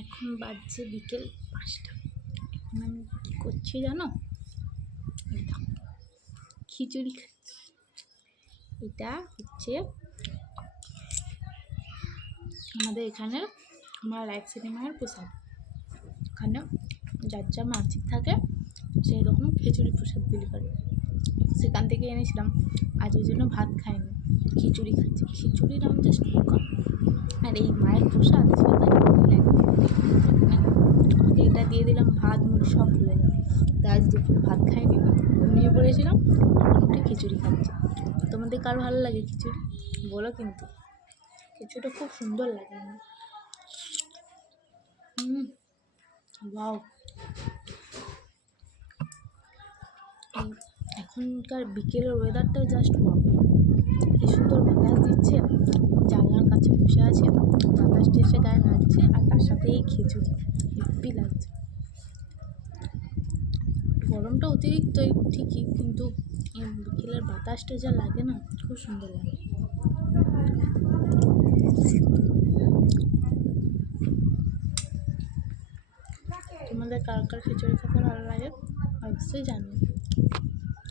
এখন বাজছে বিকেল পাঁচটা। এখন আমি কী করছি জানো? খিচুড়ি খাচ্ছি। এটা হচ্ছে আমাদের এখানে আমার সাইডে মায়ের প্রসাদ। ওখানে যার যা মানসিক থাকে সেই রকম খিচুড়ি প্রসাদ বিলি করে। সেখান থেকে এনেছিলাম, আজ ওই জন্য ভাত খাইনি। খিচুড়ি খাচ্ছি। খিচুড়ির নাম জাস্ট আর এই মায়ের প্রসাদ ভাত, মুড়ি সব যাবে। তাই আজ দুপুরে ভাত খাইনি। ঘুমিয়ে পড়েছিলাম, উঠে খিচুড়ি খাচ্ছি। তোমাদের কার ভালো লাগে খিচুড়ি? বলো কিন্তু। খিচুড়িটা খুব সুন্দর লাগে। হুম এই এখনকার বিকেলের ওয়েদারটা জাস্ট ওয়াও কি সুন্দর বাতাস দিচ্ছে। জানলার কাছে বসে আছে, বাতাসটা এসে গায়ে নাচছে আর তার সাথে এই খিচুড়ি। হেব্বি লাগছে। গরমটা অতিরিক্তই ঠিকই, কিন্তু বিকেলের বাতাসটা যা লাগে না, খুব সুন্দর লাগে। তোমাদের কার কার খিচুড়ি খেতে ভালো লাগে, অবশ্যই জানিও।